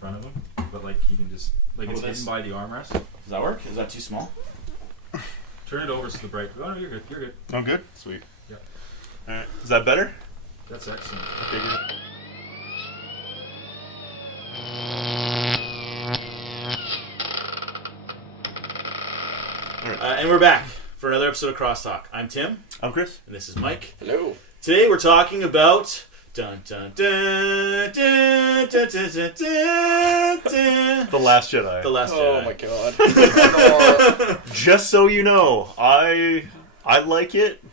front of him, but like he can just it's hidden by the armrest. Does that work? Is that too small? Turn it over so the bright. Oh no, you're good. You're good. Oh, good. Sweet. Yeah. All right. Is that better? That's excellent. Okay, good. All right. And we're back for another episode of Crosstalk. I'm Tim. I'm Chris. And this is Mike. Hello. Today we're talking about dun dun dun dun dun dun dun dun, dun. The Last Jedi. The Last Oh Jedi. my god. Just so you know, I like it.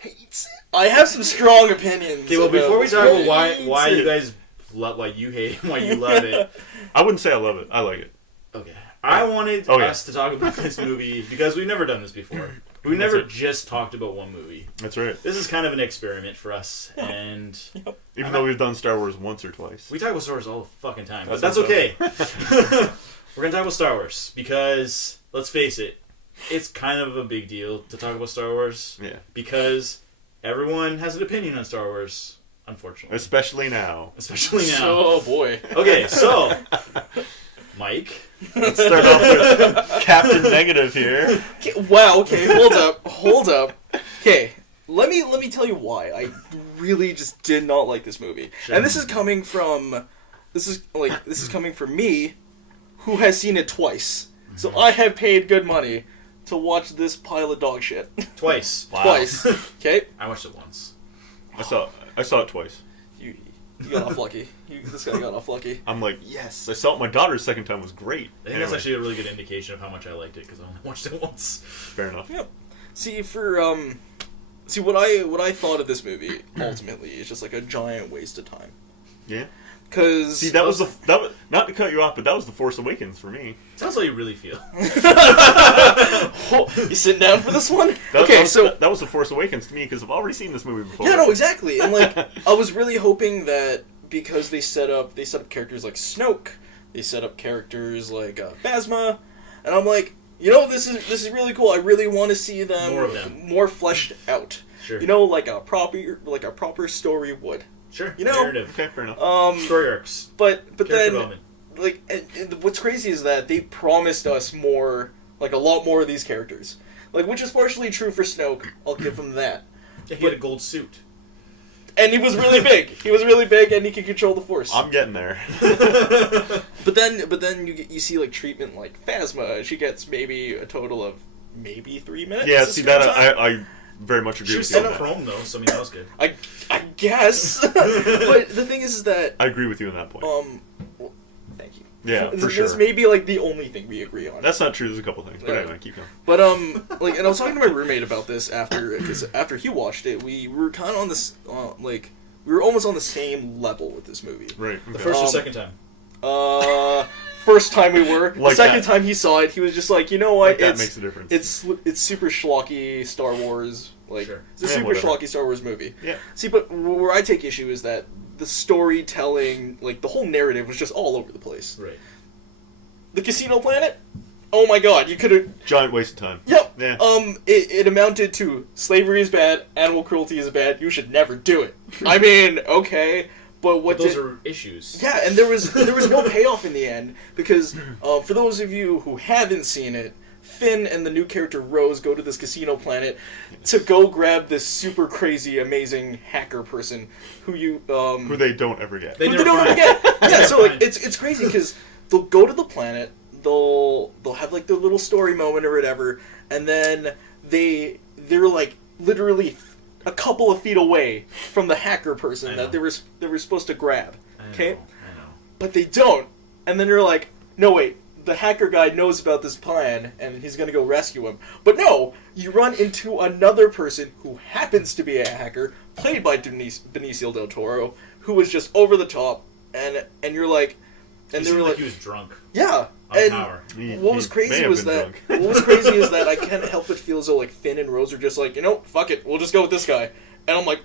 Hates it. I have some strong opinions. Okay, well, before we talk about why Hates you it. guys why you hate it, why you love it. I wouldn't say I love it. I like it. Okay. I wanted us to talk about this movie because we've never done this before. We never just talked about one movie. That's right. This is kind of an experiment for us, and Even though we've done Star Wars once or twice. we talk about Star Wars all the fucking time, but That's that's okay. We're gonna talk about Star Wars because, let's face it, it's kind of a big deal to talk about Star Wars. Yeah. Because everyone has an opinion on Star Wars, unfortunately. Especially now. Especially now. Oh boy. Okay, so Mike. Let's start off with Captain Negative here. Okay, wow. Okay. Hold up. Okay. Let me tell you why I really just did not like this movie. Sure. And this is coming from me, who has seen it twice. So I have paid good money to watch this pile of dog shit. Twice. Wow. Twice. Okay. I watched it once. I saw it twice. You got off lucky. This guy got off lucky. I'm like, yes. I saw it my daughter's second time was great. I think that's actually a really good indication of how much I liked it because I only watched it once. Fair enough. Yep. See, what I thought of this movie ultimately is just like a giant waste of time. Yeah. Cause See, that was not to cut you off, but that was The Force Awakens for me. Sounds how you really feel. You sitting down for this one? That was The Force Awakens to me because I've already seen this movie before. Yeah, no, exactly. And like, I was really hoping that because they set up characters like Snoke, they set up characters like Phasma, and I'm like, this is really cool. I really want to see them More of them. more fleshed out. Sure. Like a proper story would. Sure. Narrative. Okay, fair enough. Story arcs. But Character then development. like, and what's crazy is that they promised us more, like a lot more of these characters, like, which is partially true for Snoke. I'll give him that. Yeah, he had a gold suit. And he was really big. He was really big, and he could control the Force. I'm getting there. But then you see like treatment like Phasma. She gets maybe a total of maybe 3 minutes. Yeah, of see screen that time. I very much agree She with was you on still that. chrome though, so I mean that was good. I guess. But the thing is that I agree with you on that point. well, thank you. Yeah, for This sure. may be like the only thing we agree on. That's not true. There's a couple things, but Right. anyway, keep going. But like, and I was talking to my roommate about this after he watched it. We were kind of on this we were almost on the same level with this movie. Right. The Okay. first or second time. First time we were. Like the second that. time he saw it, he was just like, you know what? Like that makes a difference. It's super schlocky Star Wars. Like, Sure. it's a Yeah, super whatever. schlocky Star Wars movie. Yeah. See, but where I take issue is that the storytelling, like the whole narrative, was just all over the place. Right. The Casino Planet. Oh my God! You could have. Giant waste of time. Yep. Yeah. It amounted to slavery is bad, animal cruelty is bad. You should never do it. I mean, okay, but what? Those are issues. Yeah, and there was no payoff in the end because for those of you who haven't seen it, Finn and the new character Rose go to this casino planet to go grab this super crazy, amazing hacker person who Who they don't ever get. They who never they don't find. ever get. Yeah, so like find. it's crazy because they'll go to the planet, they'll have like their little story moment or whatever, and then they're like literally a couple of feet away from the hacker person that they were supposed to grab. Okay? I know. But they don't. And then they're like, no, wait, the hacker guy knows about this plan, and he's going to go rescue him. But no, you run into another person who happens to be a hacker, played by Benicio del Toro, who was just over the top, and you're like... And He they were seemed like, he was drunk. yeah. On And power. what was He may crazy have was been that... drunk. What was crazy is that I can't help but feel as though like Finn and Rose are just like, fuck it, we'll just go with this guy. And I'm like,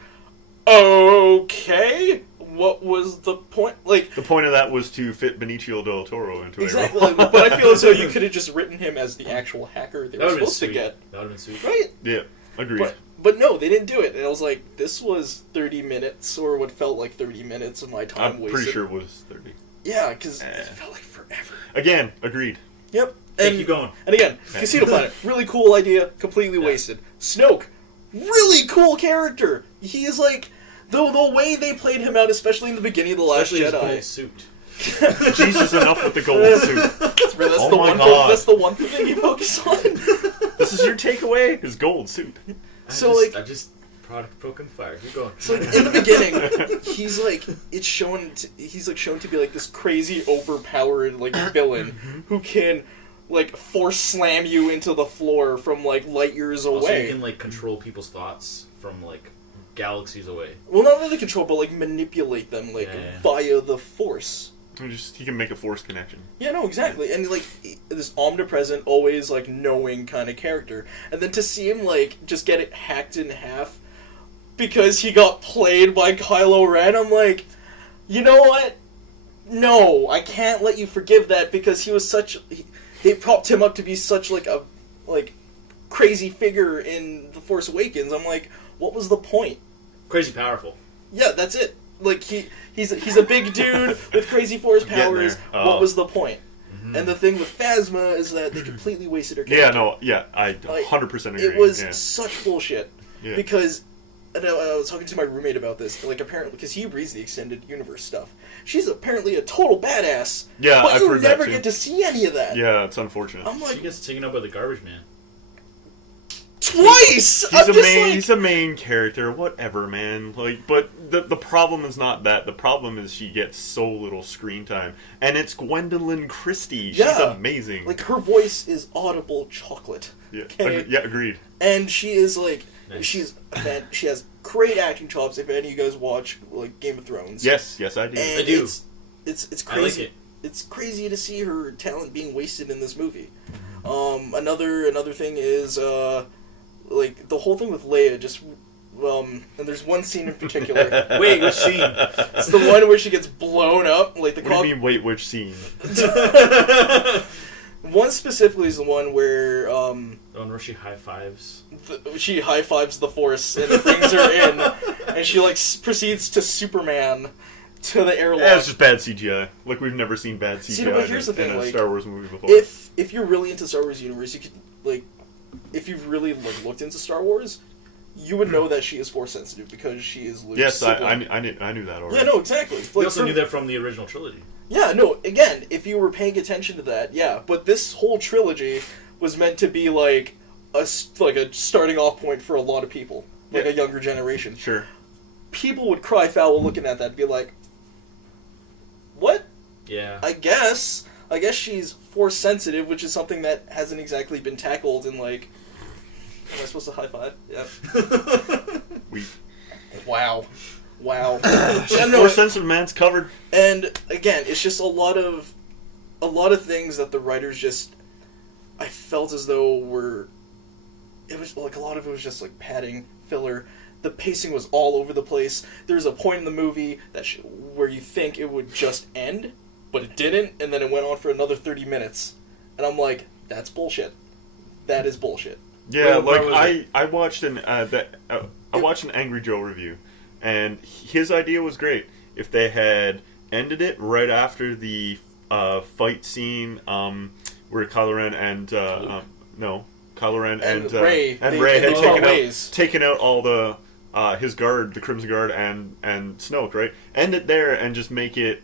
okay, what was the point? Like, The point of that was to fit Benicio del Toro into exactly. a role. Like, but I feel as though you could have just written him as the actual hacker they That were would have been supposed to sweet. get, That would have been sweet. right? Yeah, agreed. But no, they didn't do it. And I was like, this was 30 minutes, or what felt like 30 minutes of my time I'm wasted. pretty sure it was 30. Yeah, because it felt like forever. Again, agreed. Yep. Hey, keep going. And again, Casino Planet, really cool idea, completely wasted. Snoke, really cool character. He is like the way they played him out, especially in the beginning of the Last Especially Jedi. his gold suit. Jesus, enough with the gold suit. That's the one thing you focus on. This is your takeaway? His gold suit. I just broken fire. Keep going. So like, in the beginning, he's like shown to be like this crazy, overpowered like villain who can like force slam you into the floor from like light years away. Also, you can like control people's thoughts from like galaxies away. Well, not really control, but like manipulate them like via the Force. He can make a Force connection. Yeah, no, exactly. And like this omnipresent, always like knowing kind of character. And then to see him like just get it hacked in half because he got played by Kylo Ren, I'm like, you know what? No, I can't let you forgive that because he was they propped him up to be such like a crazy figure in The Force Awakens. I'm like, what was the point? Crazy powerful. Yeah, that's it. Like he's a big dude with crazy Force powers. What was the point? Mm-hmm. And the thing with Phasma is that they completely wasted her character. I 100% agree. It was such bullshit because and I was talking to my roommate about this. Like apparently, because he reads the extended universe stuff, she's apparently a total badass. Yeah, but I've you heard never that too. get to see any of that. Yeah, it's unfortunate. I'm like, she gets taken up by the garbage man. Twice. He's a main character, whatever, man. Like, but the problem is not that. The problem is she gets so little screen time, and it's Gwendolyn Christie. She's amazing. Like her voice is audible chocolate. Yeah, okay? Agreed. And she is like, nice. she has great acting chops. If any of you guys watch like Game of Thrones, yes, I do. And I do. It's crazy. I like it. It's crazy to see her talent being wasted in this movie. Another thing is like the whole thing with Leia just and there's one scene in particular. Wait, which scene? It's the one where she gets blown up. Like the what do you mean? Wait, which scene? One specifically is the one where the one where she high fives. She high fives the Force and it brings her in, and she like proceeds to Superman to the airlock. Yeah, it's just bad CGI. Like we've never seen bad CGI. See, but here's the thing, in a like, Star Wars movie before. If you're really into Star Wars universe, you could like, if you've really like looked into Star Wars, you would know that she is Force sensitive because she is Luke's yes, sibling. I knew that already. Yeah, no, exactly. We Like, also knew that from the original trilogy. Yeah, no, again, if you were paying attention to that, yeah. But this whole trilogy was meant to be like a starting off point for a lot of people, like a younger generation. Sure. People would cry foul looking at that and be like, what? Yeah. I guess she's Force sensitive, which is something that hasn't exactly been tackled in like... Am I supposed to high five? Yeah. Wow. Force sensitive, man's covered. And again, it's just a lot of things that the writers just, I felt as though it was like a lot of it was just like padding, filler. The pacing was all over the place. There's a point in the movie where you think it would just end, but it didn't, and then it went on for another 30 minutes. And I'm like, that's bullshit. That is bullshit. Yeah, I watched I watched an Angry Joe review, and his idea was great. If they had ended it right after the fight scene where Kylo Ren and Kylo Ren and Rey had taken out all the his guard, the Crimson Guard, and Snoke, right? End it there and just make it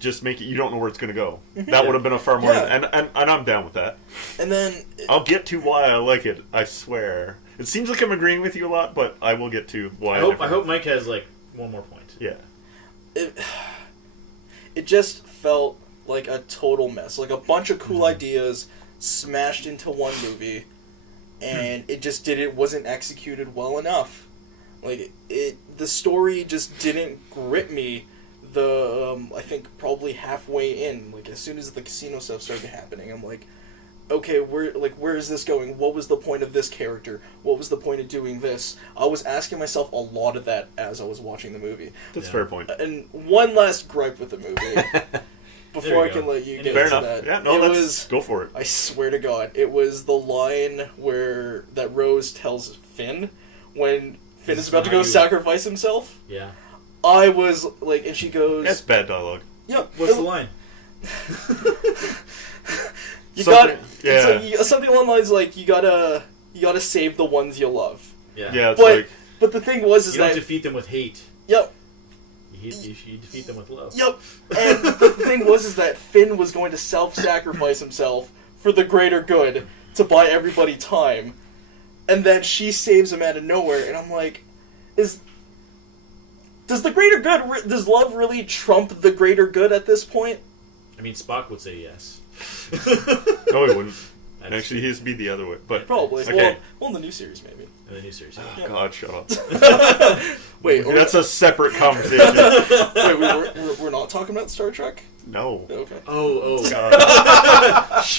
just make it. You don't know where it's going to go. Mm-hmm. That would have been a far more, and I'm down with that. And then I'll get to why I like it. I swear. It seems like I'm agreeing with you a lot, but I will get to why. I hope Mike has like one more point. Yeah. It just felt like a total mess. Like a bunch of cool ideas smashed into one movie, and it wasn't executed well enough. Like the story just didn't grip me. I think probably halfway in, like as soon as the casino stuff started happening, I'm like, okay, where is this going? What was the point of this character? What was the point of doing this? I was asking myself a lot of that as I was watching the movie. That's a fair point. And one last gripe with the movie before I can let you get fair into enough. that. Yeah, no, go for it. I swear to God, it was the line that Rose tells Finn when Finn is about to go sacrifice himself. Yeah. I was like, and she goes... That's bad dialogue. Yep. What's the line? You got Yeah. something along the lines like you gotta save the ones you love. Yeah, it's But like... but the thing was You don't defeat them with hate. Yep. You defeat them with love. Yep. And the thing was that Finn was going to self-sacrifice himself for the greater good to buy everybody time, and then she saves him out of nowhere, and I'm like, does the greater good, does love really trump the greater good at this point? I mean, Spock would say yes. No, he wouldn't. Actually, he'd be the other way. But Probably. Okay. Well, in the new series, maybe. In the new series. Oh, Yeah. God, shut up. Wait, That's a separate conversation. wait, we're not talking about Star Trek? No. Okay. Oh.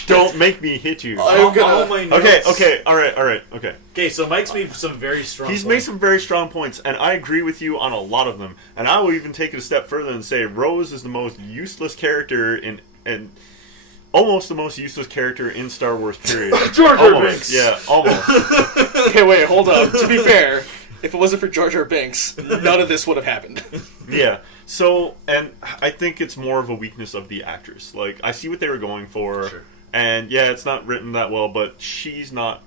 Don't make me hit you. I'm gonna- All my notes. Okay, alright, okay. Okay, so Mike's made some very strong He's points. made some very strong points, and I agree with you on a lot of them. And I will even take it a step further and say Rose is the most useless character in almost the most useless character in Star Wars, period. Jar Jar Almost. Binks! Yeah, almost. Okay, wait, hold on. To be fair, if it wasn't for Jar Jar Binks, none of this would have happened. Yeah. So, and I think it's more of a weakness of the actress. Like, I see what they were going for. Sure. And yeah, it's not written that well, but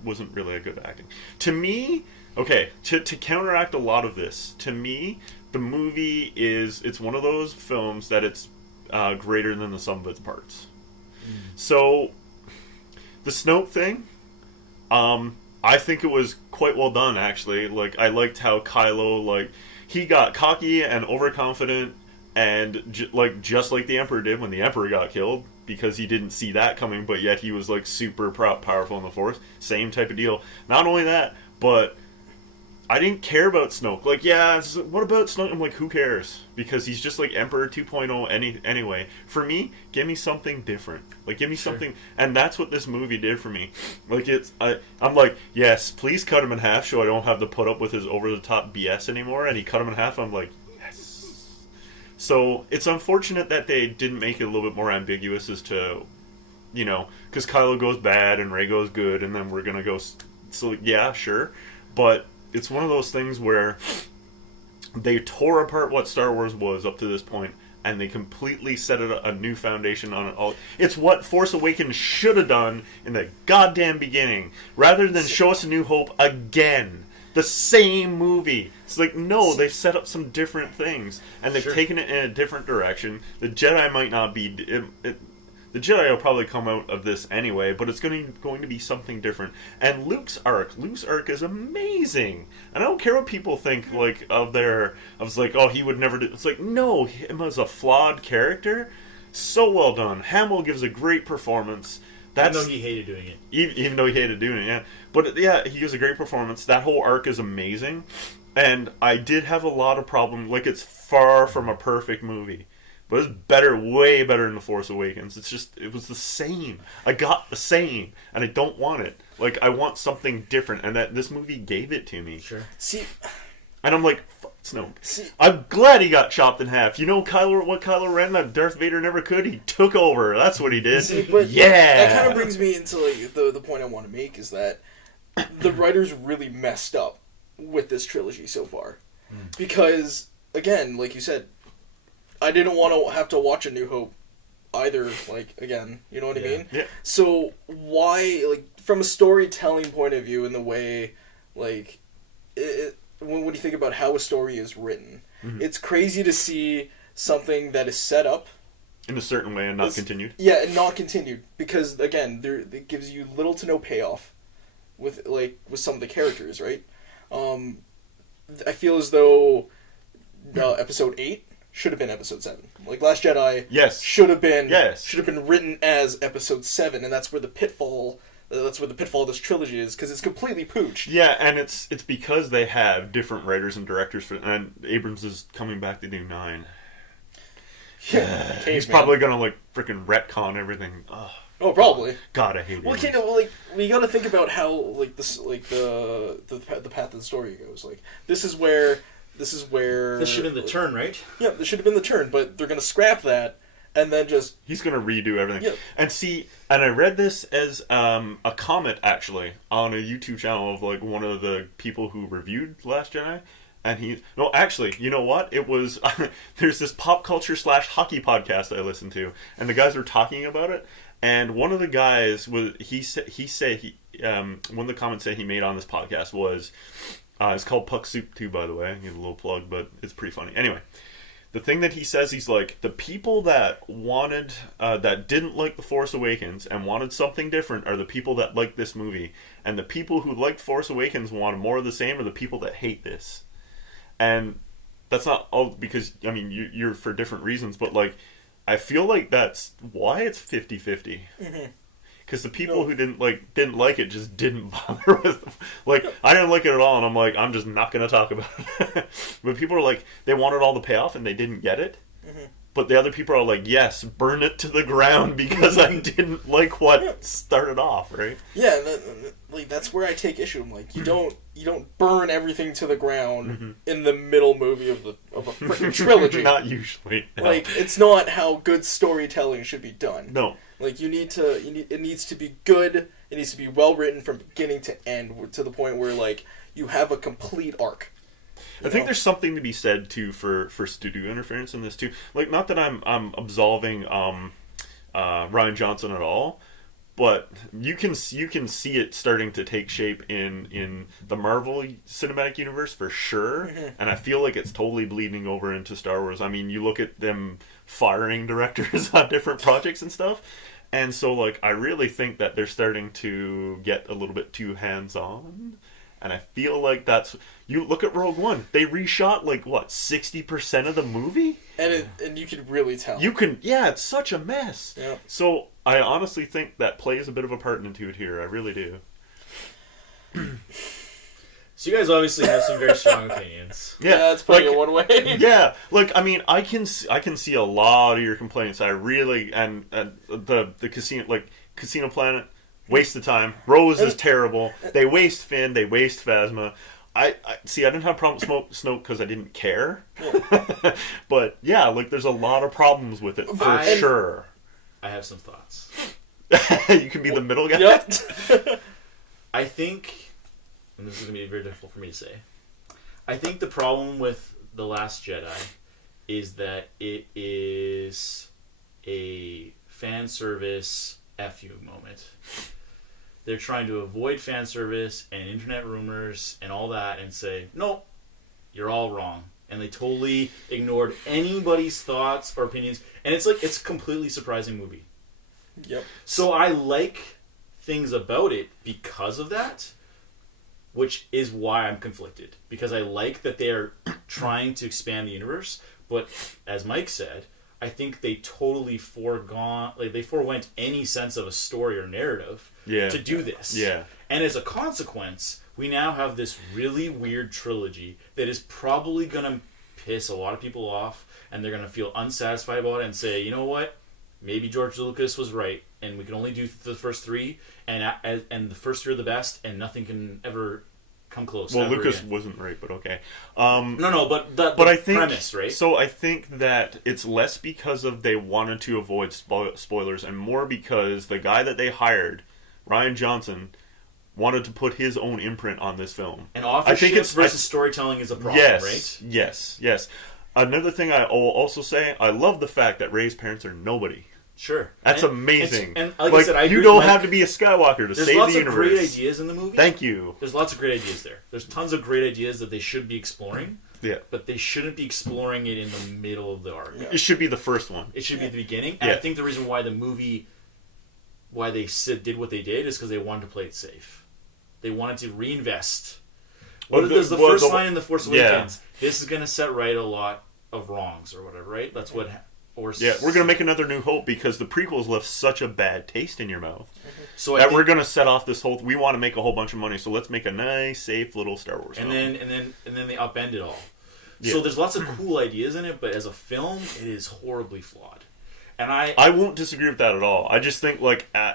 wasn't really a good acting. To me, okay, to counteract a lot of this, to me, the movie it's one of those films that it's greater than the sum of its parts. So, the Snoke thing, I think it was quite well done, actually. Like, I liked how Kylo, like, he got cocky and overconfident, and just like the Emperor did when the Emperor got killed, because he didn't see that coming, but yet he was like super powerful in the Force. Same type of deal. Not only that, but I didn't care about Snoke. Like, yeah, what about Snoke? I'm like, who cares? Because he's just like Emperor 2.0 anyway. For me, give me something different. Like, give me something, and that's what this movie did for me. Like, I'm like, yes, please cut him in half so I don't have to put up with his over-the-top BS anymore. And he cut him in half, I'm like, yes. So, it's unfortunate that they didn't make it a little bit more ambiguous as to, you know, because Kylo goes bad and Rey goes good, and then we're gonna go, so yeah, sure. But it's one of those things where they tore apart what Star Wars was up to this point, and they completely set a new foundation on it all. It's what Force Awakens should have done in the goddamn beginning, rather than show us A New Hope again. The same movie. It's like, no, they've set up some different things, and they've taken it in a different direction. The Jedi might not be... The Jedi will probably come out of this anyway, but it's going to be something different. And Luke's arc is amazing. And I don't care what people think, like, of their... I was like, oh, he would never do... It's like, no, him as a flawed character, so well done. Hamill gives a great performance. Even though he hated doing it. Even though he hated doing it, yeah. But, yeah, he gives a great performance. That whole arc is amazing. And I did have a lot of problems. Like, it's far from a perfect movie. But it's better, way better than The Force Awakens. It was the same. I got the same, and I don't want it. Like, I want something different, and this movie gave it to me. Sure. See, and I'm like, fuck Snoke. I'm glad he got chopped in half. You know what Kylo Ren, that Darth Vader never could? He took over. That's what he did. See, but yeah! that kind of brings me into, like, the point I want to make is that the writers really messed up with this trilogy so far. Because, again, like you said, I didn't want to have to watch A New Hope either, like, again, you know what I mean? Yeah. So, why, like, from a storytelling point of view, in the way, like, when you think about how a story is written, it's crazy to see something that is set up in a certain way and not continued. Yeah, and not continued, because, again, it gives you little to no payoff with some of the characters, right? I feel as though Episode 8 should have been Episode 7. Like, Last Jedi should have been written as Episode 7, and that's where the pitfall of this trilogy is, because it's completely pooched. Yeah, and it's because they have different writers and directors, and Abrams is coming back to do 9. Yeah, he's probably gonna, like, freaking retcon everything. Ugh. Oh, probably. God, I hate it. Well, okay, no, like, we gotta think about how, like, this, like, the path of the story goes. Like, this is where... This should have been the turn, right? Yeah, this should have been the turn, but they're gonna scrap that, and then just... He's gonna redo everything. Yeah. And I read this as a comment, actually, on a YouTube channel of, like, one of the people who reviewed Last Jedi, And no, actually, you know what? It was, there's this pop culture / hockey podcast I listened to, and the guys were talking about it, and one of the guys was, one of the comments that he made on this podcast was, it's called Puck Soup 2, by the way, give a little plug, but it's pretty funny. Anyway, the thing that he says, he's like, the people that wanted, that didn't like The Force Awakens and wanted something different are the people that liked this movie. And the people who liked Force Awakens wanted more of the same are the people that hate this. And that's not all because, I mean, you're for different reasons, but, like, I feel like that's why it's 50-50. Mm-hmm. Because the people who didn't like it just didn't bother with them. Like, I didn't like it at all, and I'm like, I'm just not going to talk about it. But people are like, they wanted all the payoff, and they didn't get it. Mm-hmm. But the other people are like, yes, burn it to the ground, because I didn't like what started off, right? Yeah, that's where I take issue. I'm like, you don't burn everything to the ground in the middle movie of a freaking trilogy. Not usually. No. Like, it's not how good storytelling should be done. No. Like, it needs to be good, it needs to be well written from beginning to end, to the point where, like, you have a complete arc. I think there's something to be said, too, for studio interference in this, too. Like, not that I'm absolving Rian Johnson at all, but you can see it starting to take shape in the Marvel Cinematic Universe, for sure, and I feel like it's totally bleeding over into Star Wars. I mean, you look at them firing directors on different projects and stuff, and so, like, I really think that they're starting to get a little bit too hands-on, and I feel like that's... You look at Rogue One, they reshot, like, what, 60% of the movie? And you can really tell. Yeah, it's such a mess. Yeah. So, I honestly think that plays a bit of a part into it here, I really do. So you guys obviously have some very strong opinions. Yeah, that's putting it one way. Yeah, like, I mean, I can see a lot of your complaints. I really, and the Casino Planet, waste of time. Rose is terrible. They waste Finn. They waste Phasma. I didn't have a problem with Snoke because I didn't care. Yeah. But yeah, like, there's a lot of problems with it for sure. I have some thoughts. You can be the middle guy. Yep. I think. And this is going to be very difficult for me to say. I think the problem with The Last Jedi is that it is a fan service FU moment. They're trying to avoid fan service and internet rumors and all that and say, no, you're all wrong. And they totally ignored anybody's thoughts or opinions. And it's like, it's a completely surprising movie. Yep. So I like things about it because of that. Which is why I'm conflicted. Because I like that they're trying to expand the universe, but as Mike said, I think they totally forewent any sense of a story or narrative to do this. Yeah. And as a consequence, we now have this really weird trilogy that is probably going to piss a lot of people off, and they're going to feel unsatisfied about it and say, you know what? Maybe George Lucas was right, and we can only do the first three, and the first three are the best, and nothing can ever come close. Well, Lucas wasn't right, but okay. But I think, premise, right? So I think that it's less because of they wanted to avoid spoilers, and more because the guy that they hired, Rian Johnson, wanted to put his own imprint on this film. And authorship versus storytelling is a problem, right? Yes. Another thing I will also say, I love the fact that Rey's parents are nobody. Sure. That's amazing. And like I said, you don't have to be a Skywalker to save the universe. There's lots of great ideas in the movie. Thank you. There's lots of great ideas there. There's tons of great ideas that they should be exploring. Yeah. But they shouldn't be exploring it in the middle of the arc. Yeah. It should be the first one. It should be at the beginning. And I think the reason why why they did what they did is because they wanted to play it safe. They wanted to reinvest. The first line in The Force Awakens? This is going to set right a lot of wrongs or whatever, right? That's what... we're going to make another New Hope because the prequels left such a bad taste in your mouth. So we're going to set off this whole... We want to make a whole bunch of money, so let's make a nice, safe little Star Wars film. And then they upend it all. Yeah. So there's lots of cool ideas in it, but as a film, it is horribly flawed. And I won't disagree with that at all. I just think, like I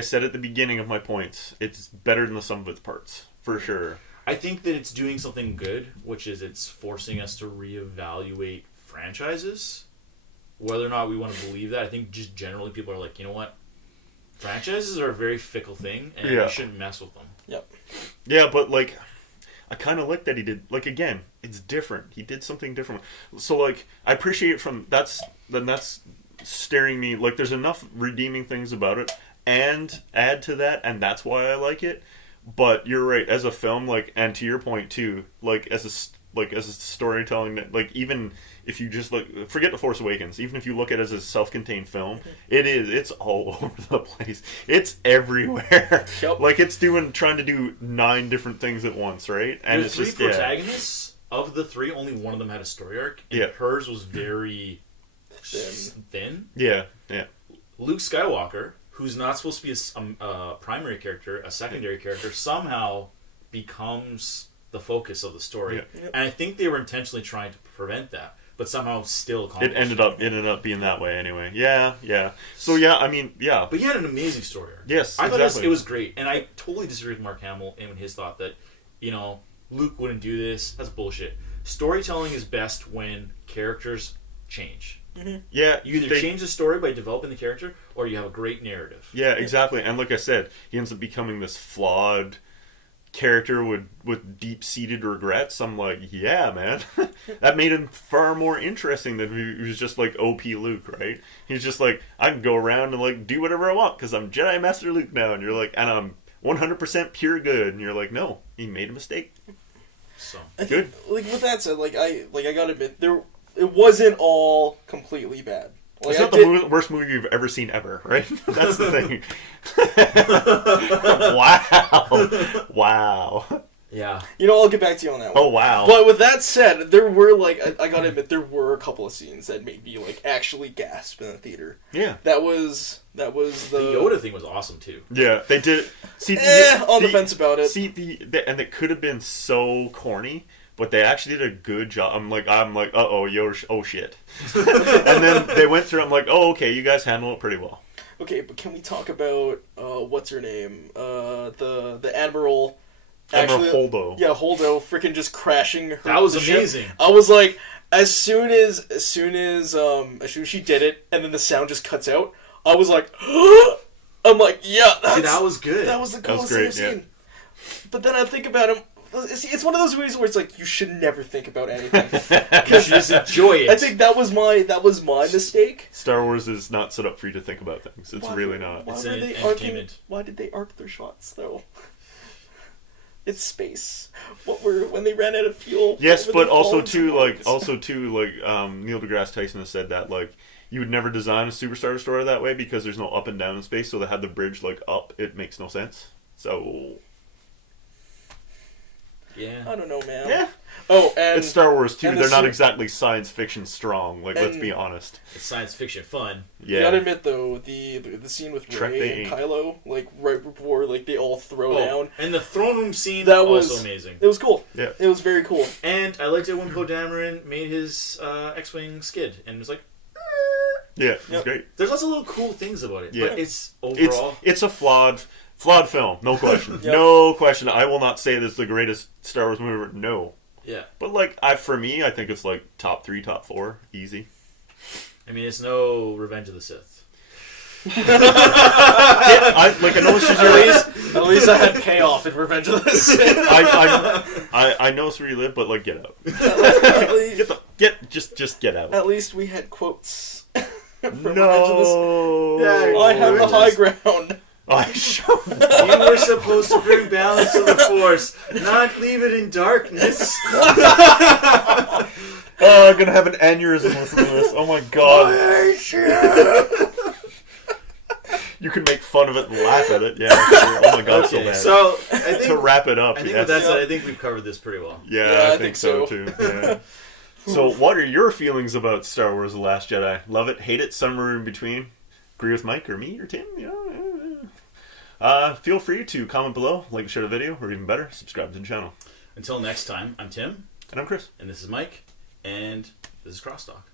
said at the beginning of my points, it's better than the sum of its parts, for sure. I think that it's doing something good, which is it's forcing us to reevaluate franchises. Whether or not we want to believe that, I think just generally people are like, you know what? Franchises are a very fickle thing, and we shouldn't mess with them. Yep. Yeah, but, like, I kind of like that he did, like, again, it's different. He did something different. So, like, I appreciate that's staring me, like, there's enough redeeming things about it, and add to that, and that's why I like it. But you're right, as a film, like, and to your point too, like, as a storytelling, like, even if you just look, forget The Force Awakens, even if you look at it as a self-contained film, it's all over the place. It's everywhere. Yep. Like, it's trying to do 9 different things at once, right? And There's it's 3 just, protagonists. Of the 3, only one of them had a story arc, and hers was very thin. Yeah. Luke Skywalker, who's not supposed to be a primary character, a secondary character, somehow becomes the focus of the story. Yeah. And I think they were intentionally trying to prevent that, but somehow still accomplished It ended up being that way anyway. Yeah. So yeah, I mean, yeah. But he had an amazing story arc. Yes, I exactly. thought it was great, and I totally disagree with Mark Hamill and his thought that, Luke wouldn't do this. That's bullshit. Storytelling is best when characters change. Mm-hmm. Yeah, You either change the story by developing the character, or you have a great narrative. Yeah, exactly. And like I said, he ends up becoming this flawed character with deep-seated regrets. I'm like, yeah, man. That made him far more interesting than he was just like OP Luke, right? He's just like, I can go around and like do whatever I want because I'm Jedi Master Luke now. And you're like, and I'm 100% pure good. And you're like, no, he made a mistake. So I good. think, like, with that said, I gotta admit, it wasn't all completely bad. Like, It's not the worst movie you've ever seen ever, right? That's the thing. Wow. yeah, I'll get back to you on that one. Oh, wow. But with that said, there were, like, I gotta admit, there were a couple of scenes that made me, like, actually gasp in the theater. Yeah. That was the Yoda thing was awesome too. Yeah, they did. See, on the fence about it. See, and it could have been so corny, but they actually did a good job. I'm like, uh-oh, oh shit. And then they went through, I'm like, oh, okay, you guys handle it pretty well. Okay, but can we talk about, what's her name? The Admiral... Admiral Holdo. Yeah, Holdo freaking just crashing her. That was the ship. amazing. I was like, as soon as she did it, and then the sound just cuts out, I was like, I'm like, yeah, that was good. That was the coolest thing great, I've seen. But then I think about him. It's one of those movies where it's like you should never think about anything. You should just enjoy it. I think that was my mistake. Star Wars is not set up for you to think about things. It's really not. It's entertainment. Why did they arc their shots though? It's space. When they ran out of fuel? Yes, but also too, Neil deGrasse Tyson has said that, like, you would never design a Superstar Destroyer that way because there's no up and down in space, so they had the bridge, like, up. It makes no sense. So... Yeah. I don't know, man. Yeah. Oh, and... It's Star Wars, too. and They're not exactly science fiction strong. Like, let's be honest. It's science fiction fun. Yeah. You gotta admit, though, the scene with Trek Rey and Kylo, like, right before, like, they all throw down. And the throne room scene That was was also amazing. It was cool. Yeah. It was very cool. And I liked it when Poe Dameron made his X-Wing skid. And it was like... Yeah, it was great. There's lots of little cool things about it. Yeah. But it's overall... It's a flawed film, no question. Yep. No question. I will not say this is the greatest Star Wars movie ever. No. Yeah. But, like, for me, I think it's, like, top 3, top 4. Easy. I mean, it's no Revenge of the Sith. I know this is your... At least I had payoff in Revenge of the Sith. I know it's where you live, but, like, get out. Just get out. At least we had quotes. No. Yeah, I have the high ground. You were supposed to bring balance to the Force, not leave it in darkness. I'm gonna have an aneurysm listening to this. Oh my god. You can make fun of it and laugh at it. Yeah, sure. Oh my god, so bad. So, I think, to wrap it up, I think with that said, I think we've covered this pretty well. Yeah, I think so too. Yeah. So, what are your feelings about Star Wars: The Last Jedi? Love it, hate it, somewhere in between? Agree with Mike or me or Tim? Feel free to comment below, like and share the video, or even better, subscribe to the channel. Until next time, I'm Tim. And I'm Chris. And this is Mike. And this is Crosstalk.